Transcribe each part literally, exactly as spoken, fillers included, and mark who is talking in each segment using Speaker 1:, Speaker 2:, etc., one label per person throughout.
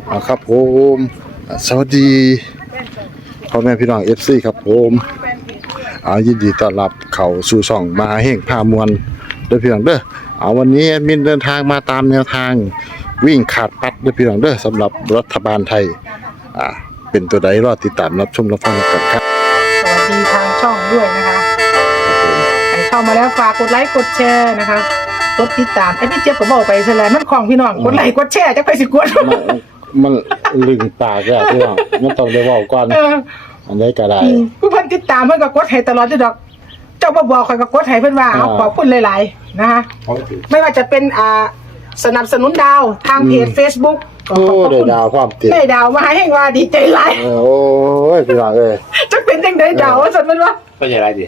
Speaker 1: เอาครับผมสวัสดีพ่อแม่พี่น้อง เอฟ ซี ครับผมเอายินดีต้อนรับเข้าสู่ช่องมหาเฮงพามวลเด้อพี่น้องเด้อเอาวันนี้แอดมินเดินทางมาตามแนวทางวิ่งขาดปัดเด้อพี่น้องเด้อสำหรับรัฐบาลไทยอ่าเป็นตัวใดรอติดตามรับชมรับฟังกันครับ
Speaker 2: สวัสดีทางช่องด้วยนะคะใครเข้ามาแล้วฝากกดไลค์กดแชร์นะคะกดติดตามไอ้พี่เจี๊ยบก็บอกไปซะแล้วมันของพี่น้องกดไลค์กดแชร์จะไปสิกด
Speaker 1: มันลึงปากแล้วพี่น้องมันต้องได้เว้าก่อนอันนี้ก็ได้
Speaker 2: ผู้เพิ่นติดตามเพิ่นก็กดให้ตลอดอยู่ดอกเจ้าบ่บอกข่อยก็กดให้เพิ่นว่าเอาขอบคุณหลายๆนะคะไม่ว่าจะเป็นอ่าสนับสนุนดาวทางเพจ Facebook
Speaker 1: โอ้ได้ดาวความติด
Speaker 2: ได้ดาวมาให้ว่าดีใจหลาย
Speaker 1: โอ้ยพี่น้องเอ้ย
Speaker 2: จักเป็นจังได๋ดาวว่าซั่นมันว่า
Speaker 3: ก็ใหญ่ไรดิ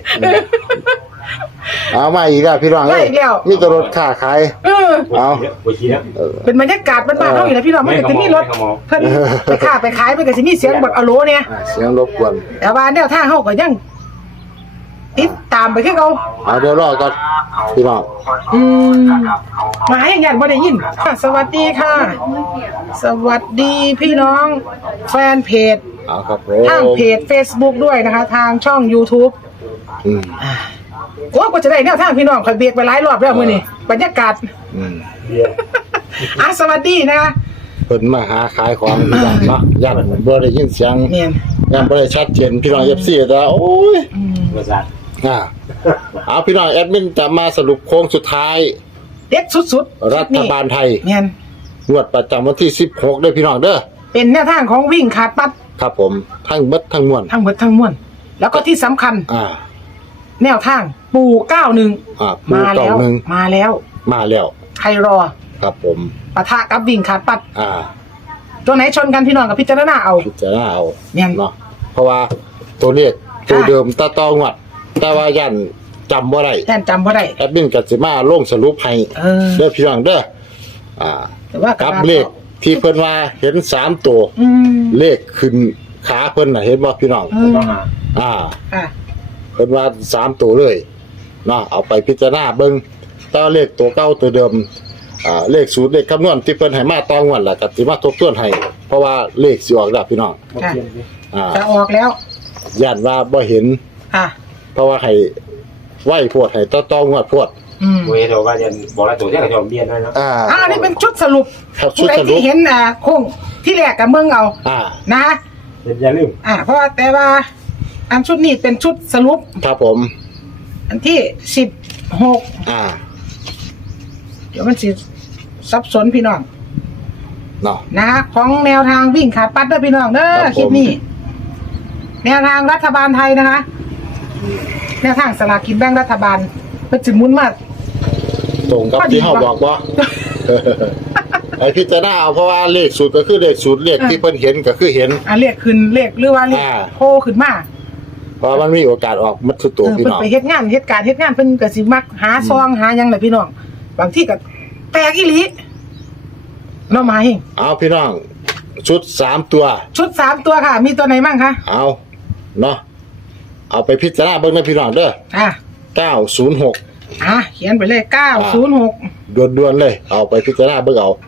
Speaker 1: เอามาอีกแล้วพี่น้องเอ้ยมีแต่รถค้าขาย
Speaker 2: เออ
Speaker 1: เอา
Speaker 2: เป็นบรรยากาศบ้านๆเฮาอยู่นะพี่น้องมันก็สิมีรถเพิ่นไปค้าไปขายมันก็สิมีเสียงบักอะโหลเนี่ย
Speaker 1: เสียงรบกวน
Speaker 2: แต่ว่าแนวทางเฮาก็ยังติดตามไปคือเก่า
Speaker 1: เอาเดี๋ยวรอก่อนพี่น้อง
Speaker 2: อืมมาให้ยันบ่ได้ยินสวัสดีค่ะสวัสดีพี่น้องแฟนเพจ
Speaker 1: เอาครับผม
Speaker 2: ทางเพจ Facebook ด้วยนะคะทางช่อง YouTube
Speaker 1: อืม
Speaker 2: โอ้ก็จะได้แนวทางพี่น้องข่อยเบรกไปหลายรอบแล้วมื้อนี้บรรยากาศ
Speaker 1: อืม
Speaker 2: อ่ะสวัสดีนะคะ
Speaker 1: เพิ่นมาหาขายของพี่น้องเนาะย่านบ่ได้ยินเสียง
Speaker 2: แม่น
Speaker 1: ย่านบ่ได้ชัดเจนพี่น้อง เอฟ ซี แต่โอ้ย
Speaker 2: อืม
Speaker 3: บ่ซัด
Speaker 1: อ่าเอาพี่น้องแอดมินจะมาสรุปโค้งสุดท้าย
Speaker 2: เด็ดสุด
Speaker 1: ๆรัฐบาลไทย
Speaker 2: แม่น
Speaker 1: งวดประจำวันที่สิบหกเด้อพี่น้องเด้อ
Speaker 2: เป็นแนวทางของวิ่งขาดปัด
Speaker 1: ครับผมทั้งเบิดทั้งมวล
Speaker 2: ทั้งเบิดทั้งมวลแล้วก็ที่สำคัญ
Speaker 1: อ่า
Speaker 2: แนวทางปู่เก้าสิบเอ็ด
Speaker 1: อ่าปู่เก้าสิบเอ็ด
Speaker 2: มาแล้ว
Speaker 1: มาแล้ว
Speaker 2: ใครรอ
Speaker 1: ครับผม
Speaker 2: ปะทะกับวิ่งขาดปัด
Speaker 1: อ่า
Speaker 2: ตัวไหนชนกันพี่น้องกับพิจารณาเอา
Speaker 1: พิจารณาเอา
Speaker 2: เนี่ย
Speaker 1: เนาะเพราะว่าตัวเลขตัวเดิมตาตองวดแต่ว่ายันจำบ่ได้
Speaker 2: ยันจำบ่ได้
Speaker 1: แอดมินก็สิมาลงสรุปให้เออเด้อพี่น้องเด้ออ่าแต่ว่ากับเลขที่เพิ่นว่าเห็นสามตัวอืมเลขขึ้นขาเพิ่นน่ะเห็นบ่พี่น้องอ่าค่ะเพิ่นว่าสามตัวเลยเนาะเอาไปพิจารณาเบิ่งต่อเลขตัวเก่าตัวเดิมอ่าเลขสูตรเลขคำนวณที่เพิ่นให้มาต่องวดล่ะก็สิมาทบทวนให้เพราะว่าเลขสิออกแล้วพี่น้อง
Speaker 2: ค่ะอ่าจะออกแล้ว
Speaker 1: ย่านว่าบ่เห็น
Speaker 2: ค่ะ
Speaker 1: เพราะว่าให้ไหวโพดให้ต่อต่องวดโพด
Speaker 2: อืม
Speaker 3: โอ้ยเดี๋ยวว่าจะบอกแล้วตัวที่ก็จะเบียนได้เนาะ
Speaker 1: อ่า
Speaker 2: อ่านี่เป็นชุดสรุป
Speaker 1: ครับชุดสรุป
Speaker 2: ที่เห็นอ่าโค้งที่แรกกับเมืองเอาอ่านะ
Speaker 3: อย่าลืม
Speaker 2: อ่าเพราะว่าแต่ว่าอันชุดนี้เป็นชุดสรุป
Speaker 1: ครับผม
Speaker 2: อันที่สิบหก
Speaker 1: อ่า
Speaker 2: เดี๋ยวมันสิสับสนพี่น้อง
Speaker 1: เนาะ
Speaker 2: นะของแนวทางวิ่งขาดปัดเด้อพี่น้องเด้อคลิปนี้แนวทางรัฐบาลไทยนะคะแนวทางสลากกินแบ่งรัฐบาลเพิ่นสิหมุนมา
Speaker 1: ตรงกับที่เฮาบอกบ่ไอ้พิจารณาเอาเพราะว่าเลขสูตรก็คือเลขสูตรเลขที่เพิ่นเห็นก็คือเห็น
Speaker 2: อ่าเลขขึ้นเลขหรือว่าเลขโผล่ขึ้นมา
Speaker 1: เพราะมันมีโอกาสออกมัดสุดตัวพี่น้อง
Speaker 2: เพิ่นไปเฮ็ดงานเฮ็ดการเฮ็ดงานเพิ่นก็สิมักหาซองหาหยังแหละพี่น้องบางทีก็แตกอีหลีเนาะมาเฮง
Speaker 1: เอาพี่น้องชุดสามตัว
Speaker 2: ชุดสามตัวค่ะมีตัวไหนบ้างคะ
Speaker 1: เอาเนาะเอาไปพิจารณาเบิ่งนะพี่น้องเด้อ
Speaker 2: อ่ะ
Speaker 1: เก้าศูนย์หก
Speaker 2: อ่ะเขียนไปเลยเก้าศูนย์หก
Speaker 1: ด่วนๆเลยเอาไปพิจารณาเบิ่งเอา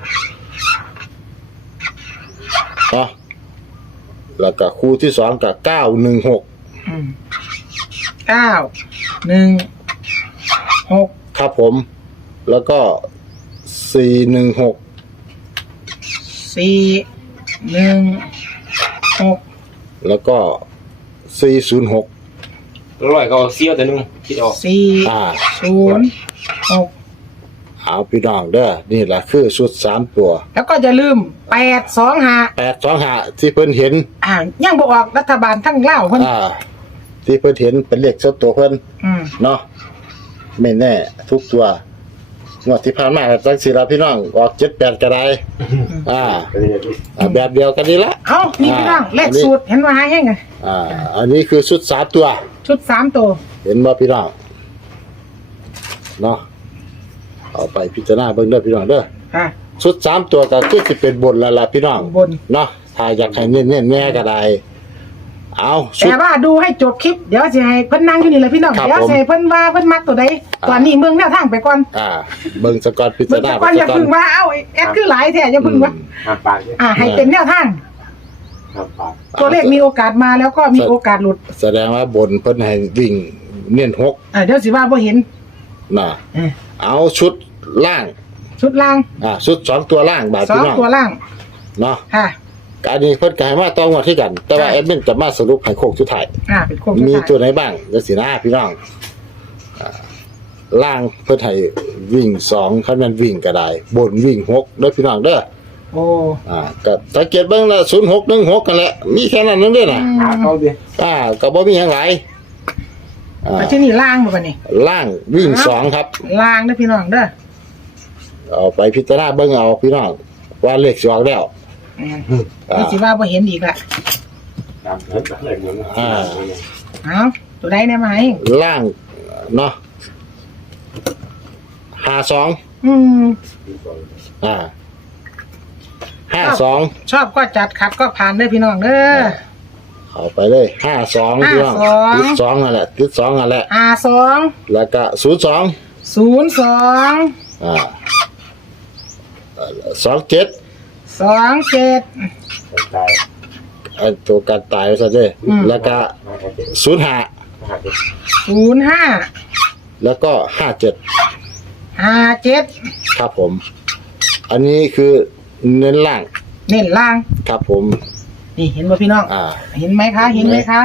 Speaker 1: เนาะแล้วก็คู่ที่สองก็เก้าหนึ่งหก
Speaker 2: อืมเก้าหนึ่งหก
Speaker 1: ครับผมแล้วก็สี่หนึ่งหก
Speaker 2: สี่หนึ่งหก
Speaker 1: แล้วก็สี่ศูนย์หก
Speaker 3: ร้อยก็เสี้ยวแต่นึงคิดออก
Speaker 2: สี่ศูนย์หก
Speaker 1: เอาพี่น้องเด้อนี่แหละคือชุดสามตัว
Speaker 2: แล้วก็อย่าลืมแปดสองห้า
Speaker 1: แปดสองห้าที่เพิ่นเห็น
Speaker 2: อ่ายังบ่ออกรัฐบาลทั้งเล่าเพิ่น
Speaker 1: อ่าที่เพิ่นเห็นเป็นเลขเจ้าตัวเพิ่นอืมเนาะไม่แน่ทุกตัวงวดที่ผ่านมาจังซี่ล่ะพี่น้องออกเจ็ดแปดก็ได้อ่าอ่าแบบเดียวกันนี่ละ
Speaker 2: เอ้านี่พี่น้องเลขสูตรเห็นว่าหาแฮงไง
Speaker 1: อ่าอันนี้คือชุดสามตัว
Speaker 2: ชุดสามตัว
Speaker 1: เห็นบ่พี่น้องเนาะเอาไปพิจารณาเบิ่งเด้อพี่น้องเด้อ
Speaker 2: ค่ะ
Speaker 1: ชุดสามตัวก็คือสิเป็นบนแล้วล่ะพี่น้อง
Speaker 2: บน
Speaker 1: เนาะถ้าอยากให้เน้นๆแน่ก็ได้เอาชุด
Speaker 2: แต่ว่าดูให้จบคลิปเดี๋ยวสิให้เพิ่นนั่งอยู่นี่แหละพี่น้อง
Speaker 1: ครับ
Speaker 2: เดี๋ยวสิให้เพิ่นว่าเพิ่นมักตัวใด
Speaker 1: อ่า
Speaker 2: ตอนนี้เมืองแนวทางไปก่อน
Speaker 1: อ่าเบิ่งสกอตพิ
Speaker 2: เบิ่
Speaker 1: จาง รณา
Speaker 2: ก่อนอย่า
Speaker 1: ไป
Speaker 2: พึ่งว่าเอ้าแอดคือหลายแท้อย่าพึ่งว่า
Speaker 3: ห้ามปากเนี่ย
Speaker 2: อ่าให้เป็นแนวทาง
Speaker 3: ห้ามปาก
Speaker 2: ตัวเลขมีโอกาสมาแล้วก็มีโอกาสหลุด
Speaker 1: แสดงว่าบนเพิ่นให้วิ่งเน้นหก
Speaker 2: อ่าเดี๋ยวสิว่าบ่เห็น
Speaker 1: น่ะ
Speaker 2: เออ
Speaker 1: เอาชุดล่าง
Speaker 2: ชุดล่าง
Speaker 1: อ่าชุดสองตัวล่างบาท
Speaker 2: สอ
Speaker 1: พี่
Speaker 2: ง
Speaker 1: น้อง
Speaker 2: ตัวล่าง
Speaker 1: เนาะ
Speaker 2: ค่ะ
Speaker 1: การนี้เพิ่นก็ให้มาต้องว่าที่กัน แต่ว่า
Speaker 2: ค่ะ
Speaker 1: แอดมินจะมาสรุปให้โค้งสุดท้าย
Speaker 2: อ่าเป็นโครงสุด
Speaker 1: มี
Speaker 2: ท้าย
Speaker 1: ตัวไหนบ้างเดี๋ยวสินะพี่น้องอ่าล่างเพิ่นให้วิ่งสองคันแม่นวิ่งก็ได้ บนวิ่งหกเด้อพี่น้องเด้อ
Speaker 2: โอ้
Speaker 1: อ่าก็สังเกตเบิ่งละศูนย์หกหนึ่งหกกันแหละมีแค่นั้นนึงเด้อน่ะ
Speaker 3: หาเขาดิ
Speaker 1: อ่าก็บ่มีหยังหลายอ่า
Speaker 2: แต่ที่นี่ล่างบ่บัดนี้
Speaker 1: ล่างวิ่ง
Speaker 2: ครับ
Speaker 1: สองครับ
Speaker 2: ล่างเด้อพี่น้องเด้อ
Speaker 1: เอาไปพิจารณาเบิ่งเอาพี่น้องว่าเลขสิออกแล้ว
Speaker 2: อืม
Speaker 1: อ่า
Speaker 2: เดี๋ยวสิว่าบ่เห็นอีกละ
Speaker 3: ตามเถิดอะไรเหมือนกัน
Speaker 1: อ่า
Speaker 2: เอ้าตัวใดแน่มาให้
Speaker 1: ล่างเนาะห้าสอง
Speaker 2: อืม
Speaker 1: อ่าห้าสอง
Speaker 2: ชอบก็จัดขัดก็ผ่านเด้อพี่น้องเด้อ
Speaker 1: เอาไปเลยห้าสองพี่น้อง
Speaker 2: ห้าสอง
Speaker 1: ติดสองนั่นแหละติดสองนั่นแหละ
Speaker 2: อ่าสอง
Speaker 1: แล้วก็ศูนย์สอง
Speaker 2: ศูนย์สอง
Speaker 1: อ่าสองเจ็ด
Speaker 2: สองเจ็ด
Speaker 3: ตาย
Speaker 1: ไอ้ตัวการตายซะเด้
Speaker 2: อืม
Speaker 1: แล้วก็
Speaker 3: มาเจ็บ
Speaker 1: ศูนย์ห้า
Speaker 3: มาเจ็บ
Speaker 2: ศูนย์ห้า
Speaker 1: แล้วก็ห้าเจ็ด
Speaker 2: ห้าเจ็ด
Speaker 1: ครับผม อันนี้คือเน้นล่าง
Speaker 2: เน้นล่าง
Speaker 1: ครับผม
Speaker 2: นี่เห็นบ่พี่น้อง
Speaker 1: อ่า
Speaker 2: เห็นไหมคะ เห็นไหมคะ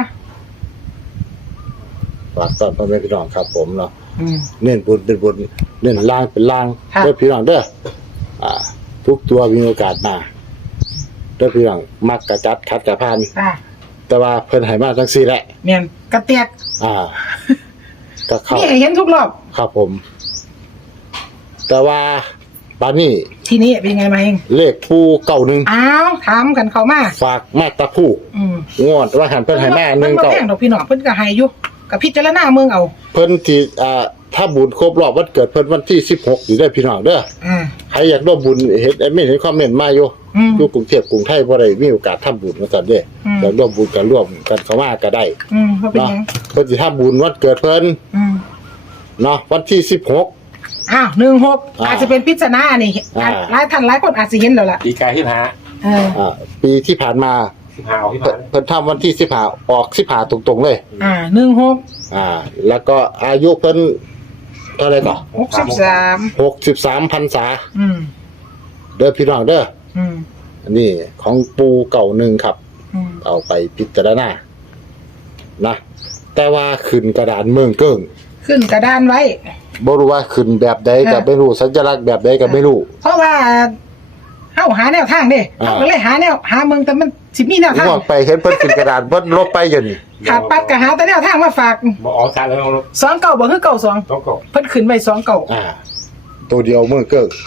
Speaker 1: ฝากต้อนพ่อแม่พี่น้องครับผมเนาะ
Speaker 2: อืม
Speaker 1: เน้นบุญเป็นบุญเน้นล่างเป็นล่าง
Speaker 2: ค่ะ
Speaker 1: เด้อพี่น้องเด้ออ่า ทุกตัวมีโอกาสมาเด้อพี่น้องมักกะจัดคัดกะพาน
Speaker 2: อ่า
Speaker 1: แต่ว่าเพิ่นให้มาจังซี่แหละ
Speaker 2: เมียนกระเตียก
Speaker 1: อ่า ก็เข้า
Speaker 2: นี่เห็นทุกรอบ
Speaker 1: ครับผม แต่ว่าบานี้
Speaker 2: ทีนี้เป็นไงมาเอง
Speaker 1: เลขผู้เก่าหนึ่ง
Speaker 2: อ้าวถามกันเขามา
Speaker 1: ฝากมาตะผู้
Speaker 2: อืม
Speaker 1: งวดว่าหันเพิ่นให้มาหนึ่ง
Speaker 2: มันบ่
Speaker 1: เก่า
Speaker 2: แพงดอกพี่น้องเพิ่นก็ให้อยู่กับพิจารณาเมืองเอา
Speaker 1: เพิ่นที่อ่าถ้าบุญครบรอบวันเกิดเพิ่นวันที่สิบหกอยู่ได้อพี่น้องเด้อ
Speaker 2: อ่า
Speaker 1: ใครอยากร่วมบุญเห็นแอดมินเห็นคอมเมนต์มาอยู่
Speaker 2: อืม
Speaker 1: อยู่กรุงเทพกรุงไทยบ่ได้มีโอกาสทำบุญว่าซั่นเด้
Speaker 2: อืม
Speaker 1: อยากร่วมบุญกันร่วมกันเข้ามาก็ได้
Speaker 2: อืมเขาเป็น
Speaker 1: เนาะ
Speaker 2: หยัง
Speaker 1: เพิ่นสิทำบุญวันเกิดเพิ่น
Speaker 2: อืม
Speaker 1: เนาะวันที่สิบหก
Speaker 2: อ้าวหนึ่งหก
Speaker 1: อ่า
Speaker 2: อาจจะเป็นพิจารณานี่
Speaker 1: อ่า
Speaker 2: หลายท่านหลายคนอาจจะเห็นแล้วล่ะ
Speaker 3: ตีกายที่หา
Speaker 2: เออ
Speaker 1: อ่าปีที่ผ่านมา
Speaker 3: ที่หาเอาที่
Speaker 1: เพิ่
Speaker 3: ผ่าน น
Speaker 1: เพิ่นทำวันที่สิบห้าออกสิบห้าตรงๆเลย
Speaker 2: อ่าหนึ่งหก
Speaker 1: อ่า แล้วก็อายุเพิ่นเท่าไหร่ก่อ
Speaker 2: หกสิบสาม
Speaker 1: หกสิบสามพรรษา
Speaker 2: อืม
Speaker 1: เด้อพี่น้องเด้อ
Speaker 2: อืม
Speaker 1: อันนี้ของปูเก่าหนึ่งครับ
Speaker 2: อืม
Speaker 1: เอาไปพิจารณานะ แต่ว่าขึ้นกระดานเมืองเกิ้ง
Speaker 2: ขึ้นกระดานไว้
Speaker 1: บ่รู้ว่าขึ้นแบบใดก็
Speaker 2: อ่า
Speaker 1: ไม่รู้สัญลักษณ์แบบใดก็ไม่รู้
Speaker 2: เพราะว่าเฮาหาแนวทางเด้
Speaker 1: อ่า
Speaker 2: เฮาก็เลยหาแนวหาเมืองแต่มันสิมีแนวทาง
Speaker 1: มองไปเห็นเพิ่นขึ้นกระดานเพิ่นลบไปอยู่นี่
Speaker 2: ขาดปัดก็หาแต่แนวทางมาฝาก
Speaker 3: มาออกการแล้วเรา
Speaker 2: สองเก่าบ่คือเก่าสอง
Speaker 3: ต้องกบ
Speaker 2: เพิ่นขึ้นไว้สองเก่า
Speaker 1: อ่า ตัวเดียวเมืองเกิ้ง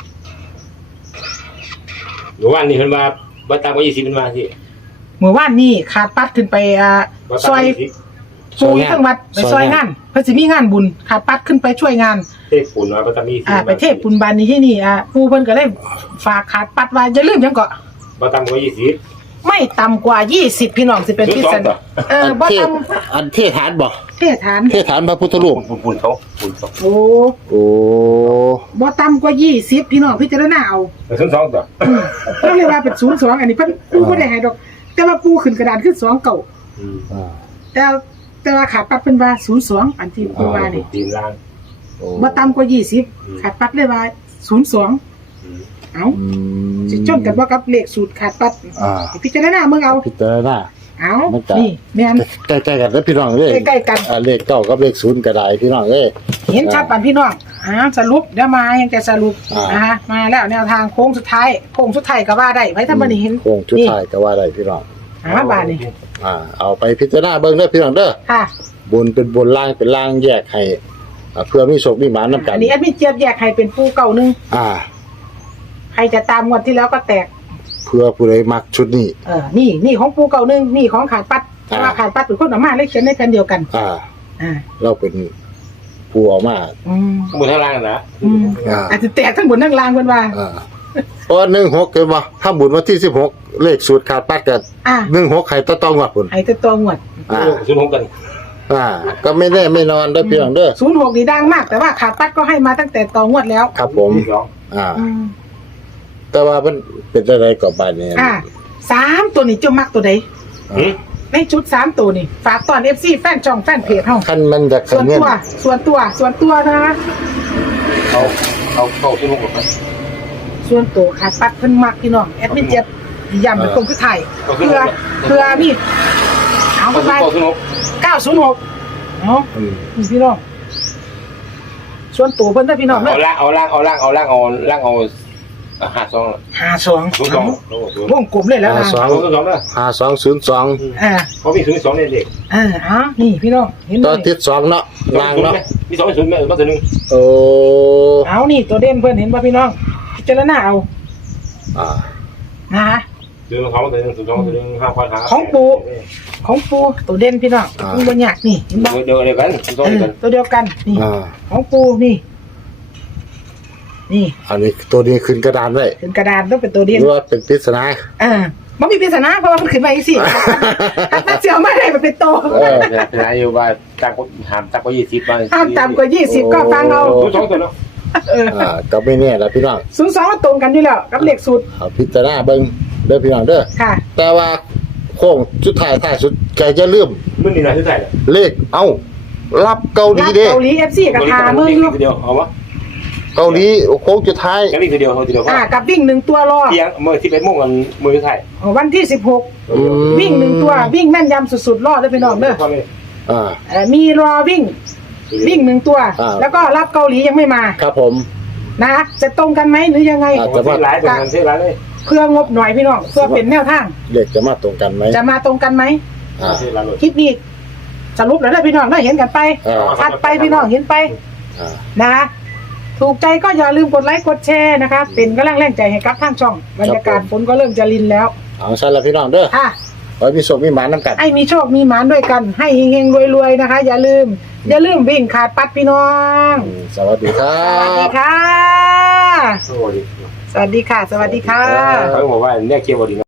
Speaker 3: หรือว่านี่เพิ่นว่าบ่ตามก็ยี่สิบเป็นมาสิ
Speaker 2: เมื่อวานนี้ขาดปัดขึ้นไปอ่า
Speaker 3: บ่
Speaker 2: ซ
Speaker 3: ตาม
Speaker 2: อย
Speaker 3: ยี่สิบ
Speaker 2: ปูยเครื่องวัดไปซอยงานเพิ่นสิมีงานบุญขาดปัดขึ้นไปช่วยงาน
Speaker 3: เทพปุ่นมาบ่ตามยี่สิบ
Speaker 2: อ่าไปเทพบุญบานนี้ที่นี่อ่าปูเพิ่นก็เลยฝากขาดปัดว่าอย่าลืมหยังก็
Speaker 3: บ่ตามก็ยี่สิบ
Speaker 2: ไม่ต่ำกว่ายี่สิบพี่น้องสิเป็นพิเศษเออบ่
Speaker 1: เทศ
Speaker 2: ต่
Speaker 1: อันเทศฐานบ่
Speaker 2: ำเทศฐาน
Speaker 1: เทศฐานพระพุทธรูป
Speaker 3: ปุ่นปุ่นเขาปุ่นเขา
Speaker 2: โอ้
Speaker 1: โอ้
Speaker 2: บ่ต่ำกว่ายี่สิบพี่น้องพิจารณาเอา
Speaker 3: แต่ทั้งสองตัว
Speaker 2: ต้องเรียกว่าเป็นศูนย์สองอันนี้เพิ่นปูบ่ได้ให้ดอก แต่ว่าปูขึ้นกระดานขึ้นสองเก่า
Speaker 3: อืม
Speaker 1: อ่า
Speaker 2: แต่แต่ว่าขาดปัดเพิ่นว่าศูนย์สองอันที่ปูว่านี่
Speaker 3: ตีนล่าง
Speaker 1: โอ้
Speaker 2: บ่ต่ำกว่ายี่สิบขาดปัดเลยว่าศูนย์สอง
Speaker 3: อืม
Speaker 2: เอ้า
Speaker 1: อืม
Speaker 2: สิจนกันบ่กับเลขสูตรขาดปัด
Speaker 1: อ่า
Speaker 2: พิจารณาเมืองเอา
Speaker 1: พิจารณา
Speaker 2: เอ้า
Speaker 1: มันจะ
Speaker 2: นี่แม่น
Speaker 1: ใกล้ๆกันแล้วพี่น้องเอ้ย
Speaker 2: ใกล้ๆกัน
Speaker 1: อ่าเลขเก้ากับเลขศูนย์ก็ได้พี่น้องเอ้ย
Speaker 2: เห็นชัดปันพี่น้องอ่าสรุปเดี๋ยวมายังจะสรุป
Speaker 1: อ่า
Speaker 2: อ่ามาแล้วแนวทางโค้งสุดท้ายโค้งสุดท้ายก็ว่าได้ไว้ถ้ามันเห็น
Speaker 1: โค้งชุดท้ายก็ว่าได้พี่น้อง
Speaker 2: อ่าบาทนี่
Speaker 1: อ่า เอาไปพิจารณาเบิ่งเด้อพี่น้องเด้อ
Speaker 2: ค่ะ
Speaker 1: บนเป็นบนล่างเป็นล่างแยกให้อ่าเพื่อมีโชคมีหมานนํกั
Speaker 2: อั
Speaker 1: น
Speaker 2: นนี้แอดมินเจี๊ยบแยกให้เป็นปูเก่าหนึง
Speaker 1: อ่า
Speaker 2: ใครจะตามงวดที่แล้วก็แตก
Speaker 1: เพื่อผู้ใดมักชุดนี้
Speaker 2: เออนี่นี่ของปูเก่าหนึงนี่ของขาดปัดเพ
Speaker 1: อ่า
Speaker 2: ราะว่าขาดปัดเป็นคนเออกมาเลยเขียนในแผ่นเดียวกัน
Speaker 1: อ่า
Speaker 2: อ่า
Speaker 1: เราเป็นผู้เออกมา
Speaker 2: อืม
Speaker 3: ข้างบนข้างล่างนะ
Speaker 2: อืม
Speaker 1: อ่า
Speaker 2: อาจจะแตกทั้งบนทั้งล่างเพิ่นว่า
Speaker 1: อ่าเพราะหนึ่งหกเกินบ่ถ้าบุญวันที่สิบหกเลขสูตรขาดปัดกับ
Speaker 2: อ่า
Speaker 1: หนึ่งหกใครต้องต้องวัดพุ่น
Speaker 2: ให้แต่ตัวงวด
Speaker 1: อ่า
Speaker 3: ศูนย์หกกัน
Speaker 1: อ่า ก็ไม่แน่ไม่นอนเด้อพี่น้องเด้อ
Speaker 2: ศูนย์หกนี่ดังมากแต่ว่าขาดปัดก็ให้มาตั้งแต่ต่องวดแล้ว
Speaker 1: ครับผม
Speaker 3: สอง
Speaker 1: อ่า
Speaker 2: อืม
Speaker 1: แต่ว่ามันเป็นอะไรกับบ้านเนี่ย
Speaker 2: อ่าสามตัวนี่เจ้ามักตัวใด
Speaker 3: หืม
Speaker 2: ในชุดสามตัวนี่ฝากตอนเอฟซีแฟนช่องแฟนเพจเฮา
Speaker 1: ขั้นมันจะ
Speaker 2: ส่วน
Speaker 1: เงี้ย
Speaker 2: ตัว ส่วนตัวส่วนตัวนะ
Speaker 3: เอาเอาเข้าศูนย์หกกัน
Speaker 2: ส่วนตัวขาดปัดเพิ่นมักพี่น้องแอดมินเจ็บย้ำเป็นคนคือไทยเพื่อเพื่อมีเอา
Speaker 3: เข้า
Speaker 2: ไป
Speaker 3: ศูนย์หก
Speaker 2: เก้าศูนย์หกเนาะ
Speaker 1: อืม
Speaker 2: นี่พี่น้องส่วนตัวเพิ่นได้อพี่น้อง
Speaker 3: เอา
Speaker 2: เนาะ
Speaker 3: ล่างเอาล่างเอาล่างเอาล่างเอาล่างเอาห้าสอง
Speaker 2: ห้าสอง
Speaker 3: ศูนย์สอง
Speaker 2: วงกลมเลยแล้ว
Speaker 1: ห้า
Speaker 2: นะ
Speaker 1: สอง
Speaker 3: ศูนย์สองเด้อ
Speaker 1: ห้าสองศูนย์สอง
Speaker 2: อ่า
Speaker 3: เขามีศูนย์สองในเด็ก
Speaker 2: อ่าอ๋อนี่พี่น้องเห็นไหม
Speaker 1: ตัวทิศสองเนาะลางเนาะ
Speaker 3: มีสองศูนย์ไหมเออมาตัวหนึ่ง
Speaker 1: โอ้
Speaker 2: เอานี่ตัวเด่นเพิ่นเห็นป่ะพี่น้องพิจารณาเอา
Speaker 1: อ่า
Speaker 2: นะคะ
Speaker 3: ศูนย์สองตัวหนึ่งศูนย์สองตัวหนึ่งห้าพันหา
Speaker 2: ของปูตัวเด่นพี่น้องมันบ่ยากนี่เห็นป่ะ
Speaker 3: เดียวเดียวกันศูนย์สอง
Speaker 2: เอ
Speaker 3: เดียว
Speaker 2: อ
Speaker 3: กัน
Speaker 2: ตัวเดียวกันนี่
Speaker 1: อ่า
Speaker 2: ของปูนี่ นี่
Speaker 1: อันนี้ตัวนี้ขึ้นกระดานไว้
Speaker 2: ถึงกระดานต้องเป็นตัว
Speaker 1: ห
Speaker 2: เด่น
Speaker 1: รือว่าเป็นปริศนา
Speaker 2: อ่ามันมีปริศนาเพราะว่ามันขึ้นมาอีกสิถ้าเสียวไม่ได้มันเป็นโต
Speaker 1: เออ
Speaker 3: เป็นนายอยู่ว่าตั้งหามตั้งกว่ายี่สิบมา
Speaker 2: ห้ามต่ำกว่ายี่สิบก็ฟังเอา
Speaker 3: ศูนย์สองตัวเนาะ
Speaker 2: เออ
Speaker 1: อ่าก็ไม่แน่ละพี่น้อง
Speaker 2: ศูนย์สองก็ตรงกันอยู่แล้วกับเลขสูตร
Speaker 1: เอาพิจารณาเบิ่งเด้อพี่น้องเด้อ
Speaker 2: ค่ะ
Speaker 1: แต่ว่าโค้งสุดท้ายท้ายสุดแกจะลืม
Speaker 3: รุ่นนี้นะที่ใส่เลย
Speaker 1: เลขเอ้ารับเกาหลีเด้
Speaker 2: เกาหลีเอฟซีกับทามืออยู่
Speaker 3: เดียวเอาวะ
Speaker 1: เกาหลีโค้งสุดท้าย
Speaker 3: แค่นี้ทีเดียวทีเดียว
Speaker 2: อ่ากับวิ่งหนึ่งตัวรอ
Speaker 3: เตียงเมื่อที่เป็นมุ่งกันมือที่ใส่
Speaker 2: วันที่สิบหก
Speaker 1: อืม
Speaker 2: วิ่งหนึ่งตัววิ่งแม่นยำสุดๆรอดเลยพี่น้องเด้อ
Speaker 1: อ่า
Speaker 2: เอ่อมีรอวิ่งวิ่งหนึ่งตัว
Speaker 1: อ่า
Speaker 2: แล้วก็รับเกาหลียังไม่มา
Speaker 1: ครับผม
Speaker 2: นะจะตรงกันไหมหรือยังไง
Speaker 1: อ่า
Speaker 3: จะมาหลายตัวมันที่หลายเลย
Speaker 2: เพื่องบหน่อยพี่น้องเพื่อเป็นแนวทาง
Speaker 1: เลขจะมาตรงกันไหม
Speaker 2: จะมาตรงกันไหม
Speaker 1: อ่า
Speaker 3: ที่หลายเลย
Speaker 2: คลิปนี้สรุปแล้วนะพี่น้องได้เห็นกันไป
Speaker 1: อ่า
Speaker 2: ชัดไปพี่น้องเห็นไป
Speaker 1: อ่า
Speaker 2: นะคะถูกใจก็อย่าลืมกดไลค์กดแชร์นะคะ เป็นกำลังแรงใจให้กับทางช่องบรรยากาศฝนก็เริ่มจะรินแล้ว
Speaker 1: เอาใช่แล้วพี่น้องเด้อ
Speaker 2: ค่ะ
Speaker 1: ขอให้มีโชคมีหมานน้ำกัน
Speaker 2: ให้มีโชคมีหมานด้วยกัน ให้เฮงๆรวยๆนะคะ อย่าลืม อย่าลืมวิ่งขาดปัดพี่น้อง
Speaker 1: อืมสวัสดีครั
Speaker 2: สวัสดี
Speaker 1: บ
Speaker 2: ค่ะ
Speaker 3: โอ้ย
Speaker 2: สวัสดีค่ะ สวัสดีค่ะ
Speaker 3: เขาบอกว่าเนี่ยเกี่ยวกับดี